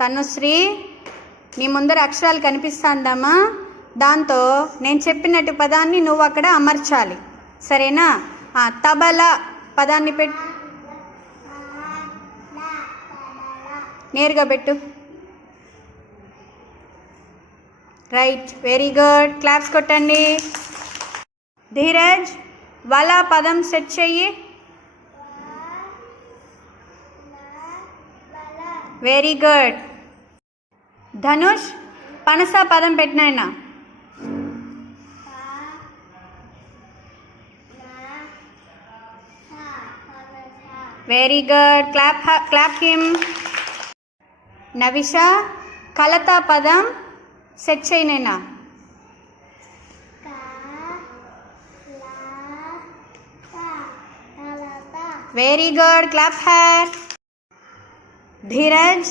తనుశ్రీ, నీ ముందర అక్షరాలు కనిపిస్తాందమ్మా, దాంతో నేను చెప్పినట్టు పదాన్ని నువ్వు అక్కడ అమర్చాలి, సరేనా? తబల పదాన్ని పెట్టు, నేరుగా పెట్టు. రైట్, వెరీ గుడ్, క్లాప్స్ కొట్టండి. ధీరజ్, వల పదం సెట్ చెయ్యి. Very good. ధనుష్, పనస పదం పెట్టినాయన. Very good, clap him. Navisha, కలత పదం సెట్ చేయనైనా. Very good, clap her. Dheeraj,